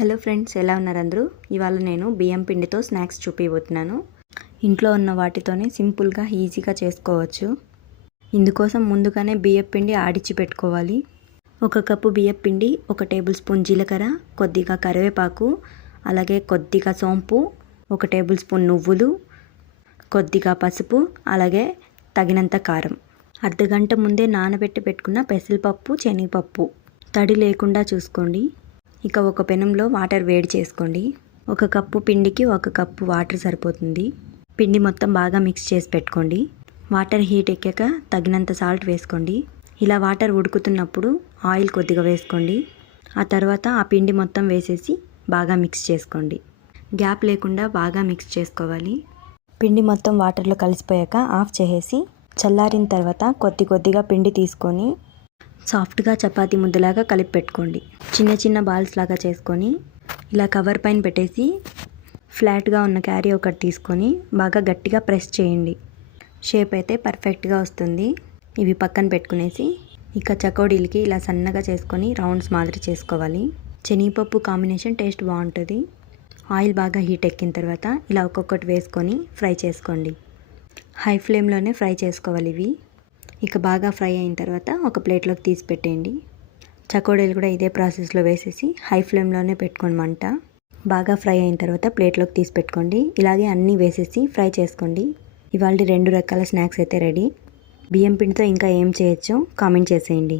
Hello friends ఎలా ఉన్నారు అందరూ? ఇవాళ నేను బియ్యం పిండితో స్నాక్స్ చూపిపోతున్నాను ఇంట్లో ఉన్న వాటితోనే సింపుల్గా ఈజీగా చేసుకోవచ్చు. ఇందుకోసం ముందుగానే బియ్యం పిండి ఆడిచి పెట్టుకోవాలి. ఒక కప్పు బియ్యం పిండి ఒక టేబుల్ స్పూన్ జీలకర్ర కొద్దిగా కరివేపాకు అలాగే కొద్దిగా సోంపు ఒక టేబుల్ స్పూన్ నువ్వులు కొద్దిగా పసుపు అలాగే తగినంత కారం. అర్ధగంట ముందే నానబెట్టి పెట్టుకున్న పెసరపప్పు శనగపప్పు. తడి లేకుండా చూసుకోండి. ఇక ఒక పెనంలో వాటర్ వేడి చేసుకోండి. ఒక కప్పు పిండికి ఒక కప్పు వాటర్ సరిపోతుంది. పిండి మొత్తం బాగా మిక్స్ చేసి పెట్టుకోండి. వాటర్ హీట్ ఎక్కాక తగినంత సాల్ట్ వేసుకోండి. ఇలా వాటర్ ఉడుకుతున్నప్పుడు ఆయిల్ కొద్దిగా వేసుకోండి. ఆ తర్వాత ఆ పిండి మొత్తం వేసేసి బాగా మిక్స్ చేసుకోండి. గ్యాప్ లేకుండా బాగా మిక్స్ చేసుకోవాలి. పిండి మొత్తం వాటర్లో కలిసిపోయాక ఆఫ్ చేసేసి చల్లారిన తర్వాత కొద్ది కొద్దిగా పిండి తీసుకొని సాఫ్ట్గా చపాతి ముద్దలాగా కలిపి పెట్టుకోండి. చిన్న చిన్న బాల్స్ లాగా చేసుకొని ఇలా కవర్ పైన పెట్టేసి ఫ్లాట్గా ఉన్న క్యారీ ఒకటి తీసుకొని బాగా గట్టిగా ప్రెస్ చేయండి. షేప్ అయితే పర్ఫెక్ట్గా వస్తుంది. ఇవి పక్కన పెట్టుకునేసి ఇక చకోడీలకి ఇలా సన్నగా చేసుకొని రౌండ్స్ మాదిరి చేసుకోవాలి. శనగపప్పు కాంబినేషన్ టేస్ట్ బాగుంటుంది. ఆయిల్ బాగా హీట్ ఎక్కిన తర్వాత ఇలా ఒక్కొక్కటి వేసుకొని ఫ్రై చేసుకోండి. హై ఫ్లేమ్లోనే ఫ్రై చేసుకోవాలి ఇవి. ఇక బాగా ఫ్రై అయిన తర్వాత ఒక ప్లేట్లోకి తీసి పెట్టేయండి. చకోడీలు కూడా ఇదే ప్రాసెస్లో వేసేసి హై ఫ్లేమ్లోనే పెట్టుకోండి మంట. బాగా ఫ్రై అయిన తర్వాత ప్లేట్లోకి తీసి పెట్టుకోండి. ఇలాగే అన్నీ వేసేసి ఫ్రై చేసుకోండి. ఇవాళ రెండు రకాల స్నాక్స్ అయితే రెడీ. బియ్యం పిండితో ఇంకా ఏం చేయొచ్చో కామెంట్ చేసేయండి.